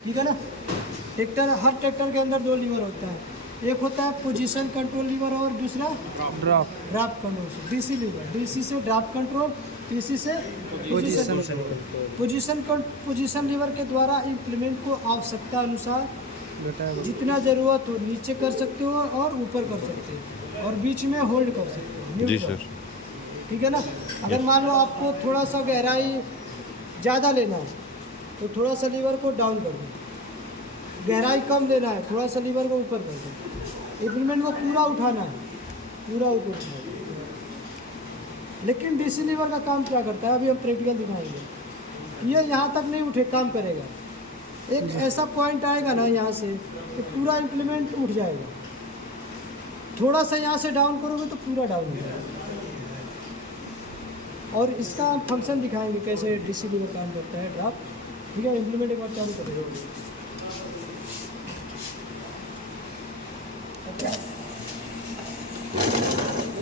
ठीक है ना। ट्रैक्टर, हर ट्रैक्टर के अंदर दो लीवर होता है, एक होता है पोजीशन कंट्रोल लीवर और दूसरा draft control. DC lever, DC से ड्राफ्ट कंट्रोल, डीसी से पोजीशन लीवर के द्वारा इम्प्लीमेंट को आवश्यकता अनुसार जितना ज़रूरत हो नीचे कर सकते हो और ऊपर कर सकते हो और बीच में होल्ड कर सकते हो। जी सर। ठीक है ना। अगर मान लो आपको थोड़ा सा गहराई ज़्यादा लेना है तो थोड़ा सा लीवर को डाउन कर दो, गहराई कम देना है थोड़ा सा लीवर को ऊपर कर दो। इम्प्लीमेंट को पूरा उठाना है, पूरा ऊपर उठाना है। लेकिन डीसी लीवर का काम क्या करता है, अभी हम प्रैक्टिकल दिखाएंगे। ये यहाँ तक नहीं उठे काम करेगा, एक ऐसा पॉइंट आएगा ना यहाँ से तो पूरा इम्प्लीमेंट उठ जाएगा। थोड़ा सा यहाँ से डाउन करोगे तो पूरा डाउन हो जाएगा। और इसका हम फंक्शन दिखाएंगे कैसे डीसी लीवर काम करता है ड्राफ्ट। ठीक है, इम्प्लीमेंट एक बार चालू करेंगे।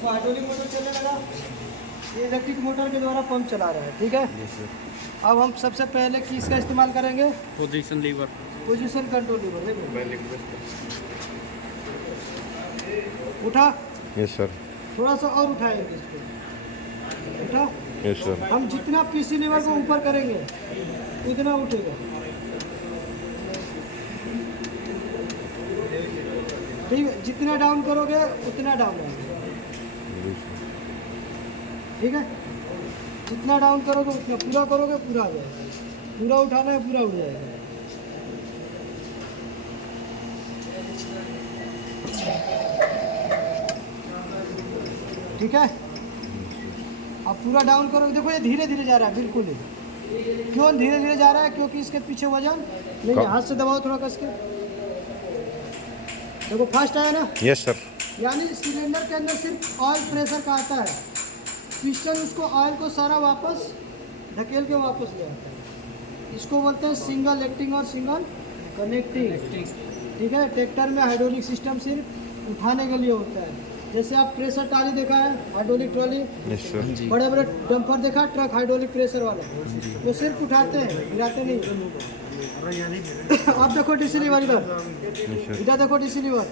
हाइड्रोलिक मोटर चलने लगा, ये इलेक्ट्रिक मोटर के द्वारा पंप चला रहा है। ठीक है। अब हम सबसे पहले किसका इस्तेमाल करेंगे, position lever, position control lever. उठा, यस सर। थोड़ा सा और उठाएंगे इसको, उठा। Yes sir. हम जितना पीसी लीवर को ऊपर करेंगे उतना उठेगा। ठीक है, जितना डाउन करोगे उतना डाउन आएगा। ठीक है, जितना डाउन करोगे उतना, पूरा करोगे पूरा आ जाएगा, पूरा उठाना है पूरा हो जाएगा। ठीक है, अब पूरा डाउन करोगे, देखो ये धीरे धीरे जा रहा है बिल्कुल ही। क्यों धीरे धीरे जा रहा है, क्योंकि इसके पीछे वजन नहीं है। हाथ से दबाओ थोड़ा कस के, देखो फास्ट आया ना। Yes sir. यानी सिलेंडर के अंदर सिर्फ ऑयल प्रेशर का आता है, पिस्टन उसको ऑयल को सारा वापस धकेल के वापस ले आता है। इसको बोलते हैं सिंगल एक्टिंग और सिंगल कनेक्टिंग। ठीक है, ट्रैक्टर में हाइड्रोलिक सिस्टम सिर्फ उठाने के लिए होता है। जैसे आप प्रेशर ट्राली देखा है, हाइड्रोलिक ट्रॉली, यस सर। बड़े बड़े डंपर देखा, ट्रक हाइड्रोलिक प्रेशर वाले, वो सिर्फ उठाते हैं, गिराते नहीं। आप देखो डीसी लीवर, इधर देखो डीसी लीवर,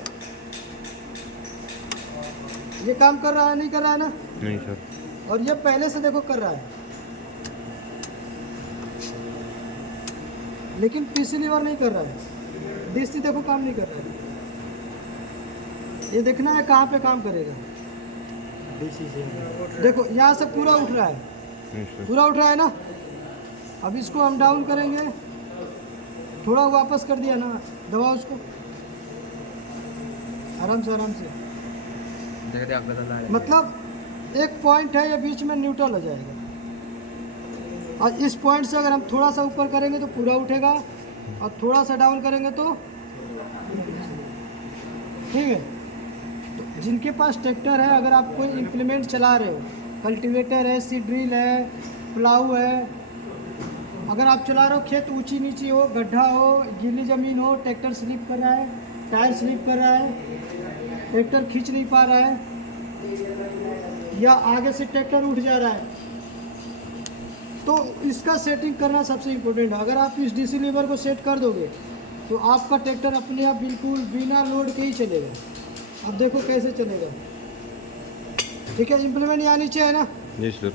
ये काम कर रहा है नहीं कर रहा है ना। नहीं सर। और ये पहले से देखो कर रहा है, लेकिन पीसी लीवर नहीं कर रहा है। डीसी देखो काम नहीं कर रहा है। ये देखना है कहाँ पे काम करेगा। डीसी से देखो यहाँ से पूरा उठ रहा है, पूरा उठ रहा है ना। अब इसको हम डाउन करेंगे, थोड़ा वापस कर दिया ना, दबाओ उसको आराम से आराम से। मतलब एक पॉइंट है, ये बीच में न्यूट्रल हो जाएगा। और इस पॉइंट से अगर हम थोड़ा सा ऊपर करेंगे तो पूरा उठेगा, और थोड़ा सा डाउन करेंगे तो ठीक है। तो जिनके पास ट्रैक्टर है, अगर आप कोई इम्प्लीमेंट चला रहे हो, कल्टीवेटर है, सीड ड्रिल है, प्लाऊ है, अगर आप चला रहे हो, खेत ऊंची नीची हो, गड्ढा हो, गीली ज़मीन हो, ट्रैक्टर स्लिप कर रहा है, टायर स्लिप कर रहा है, ट्रैक्टर खींच नहीं पा रहा है, या आगे से ट्रैक्टर उठ जा रहा है, तो इसका सेटिंग करना सबसे इम्पोर्टेंट है। अगर आप इस डीसी लीवर को सेट कर दोगे तो आपका ट्रैक्टर अपने आप बिल्कुल बिना लोड के ही चलेगा। अब देखो कैसे चलेगा। ठीक है, इम्प्लीमेंट यहाँ नीचे है ना। जी सर।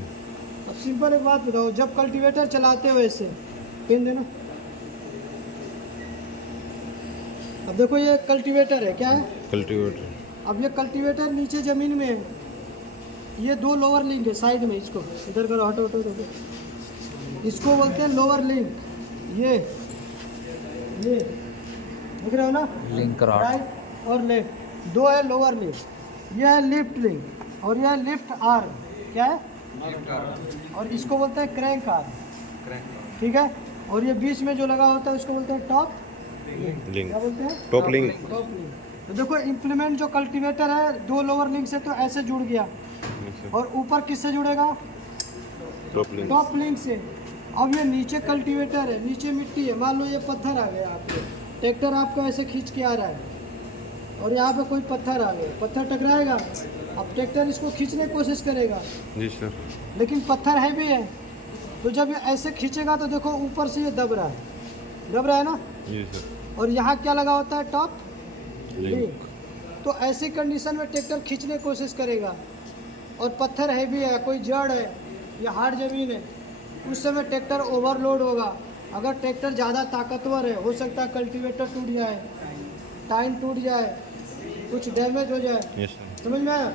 अब सिंपल एक बात बताओ, जब कल्टीवेटर चलाते हो ऐसे पिन देना। अब देखो ये कल्टीवेटर है, क्या है, कल्टीवेटर। अब ये कल्टीवेटर नीचे ज़मीन में है, ये दो लोअर लिंक है साइड में, इसको इधर करो, हटो हटो देखो, इसको बोलते हैं लोअर लिंक। ये देख रहे हो ना, लिंक राइट और लेफ्ट दो है लोअर लिंक। ये है लिफ्ट लिंक और यह है लिफ्ट आर्म। क्या है, और इसको बोलते हैं क्रैंक आर्म। ठीक है, और ये बीच में जो लगा होता है उसको बोलते हैं टॉप लिंक। क्या बोलते हैं, टॉप लिंक। Top link. तो देखो इम्प्लीमेंट जो कल्टीवेटर है, दो लोअर लिंक से तो ऐसे जुड़ गया, और ऊपर किससे जुड़ेगा, टॉप लिंक। टॉप लिंक से। अब ये नीचे कल्टीवेटर है, नीचे मिट्टी है, मान लो ये पत्थर आ गया, आपके ट्रैक्टर आपका ऐसे खींच के आ रहा है और यहाँ पे कोई पत्थर आ गया, पत्थर टकराएगा, अब ट्रैक्टर इसको खींचने की कोशिश करेगा। जी सर। लेकिन पत्थर हैवी है, तो जब ये ऐसे खींचेगा तो देखो ऊपर से ये दब रहा है, दब रहा है ना। जी सर। और यहाँ क्या लगा होता है, टॉप लिंक। लिंक। तो ऐसी कंडीशन में ट्रैक्टर खींचने की कोशिश करेगा और पत्थर हैवी है, कोई जड़ है या हार्ड ज़मीन है, उस समय ट्रैक्टर ओवरलोड होगा। अगर ट्रैक्टर ज़्यादा ताकतवर है, हो सकता है कल्टीवेटर टूट जाए, टाइन टूट जाए, कुछ डैमेज हो जाए, यस सर। समझ में आया।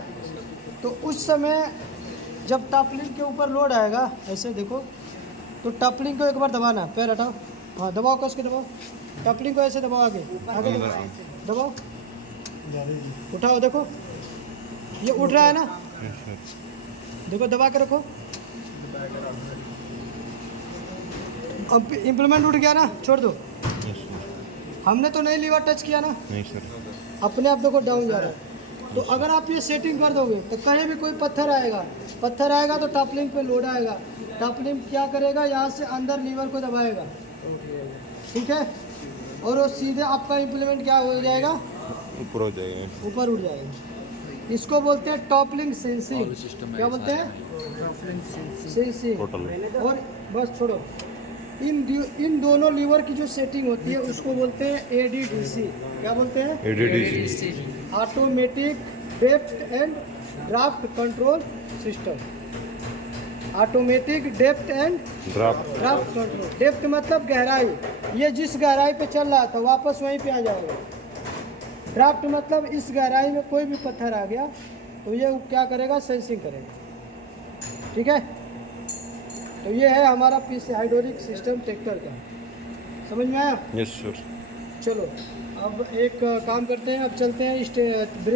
तो उस समय जब टॉपलिंग के ऊपर लोड आएगा, ऐसे देखो, तो टॉपलिंग को एक बार दबाना, पैर हटाओ, हाँ दबाओ, कस के दबाओ, टॉपलिंग को ऐसे दबाओ, आगे आगे दबाओ, उठाओ, देखो ये उठ रहा है ना, यस सर। देखो दबा के रखो। अब इम्प्लीमेंट उठ गया ना, छोड़ दो। Yes sir. हमने तो नहीं लीवर टच किया ना, नहीं सर। अपने आप देखो डाउन जा रहा है। तो अगर आप ये सेटिंग कर दोगे तो कहीं भी कोई पत्थर आएगा तो टॉपलिंग पे लोड आएगा, टॉपलिंग क्या करेगा, यहाँ से अंदर लीवर को दबाएगा, ठीक है, और वो सीधे आपका इम्प्लीमेंट क्या हो जाएगा, ऊपर हो जाएगा। ऊपर उठ जाएगा। इसको बोलते हैं टॉपलिंग सेंसिंग। क्या बोलते हैं, सेंसिंग। टोटल। और बस छोड़ो, इन दोनों लीवर की जो सेटिंग होती है उसको बोलते हैं ADDC। क्या बोलते हैं, ADDC। Automatic depth and draft control system. Automatic depth and draft. Draft control. Depth मतलब गहराई, ये जिस गहराई पे चल रहा था वापस वहीं पे आ जाएगा। ड्राफ्ट मतलब इस गहराई में कोई भी पत्थर आ गया तो ये क्या करेगा, सेंसिंग करेगा, ठीक है। तो ये है हमारा पीसी हाइड्रोलिक सिस्टम ट्रैक्टर का, समझ में आया। Yes sir. चलो अब एक काम करते हैं, अब चलते हैं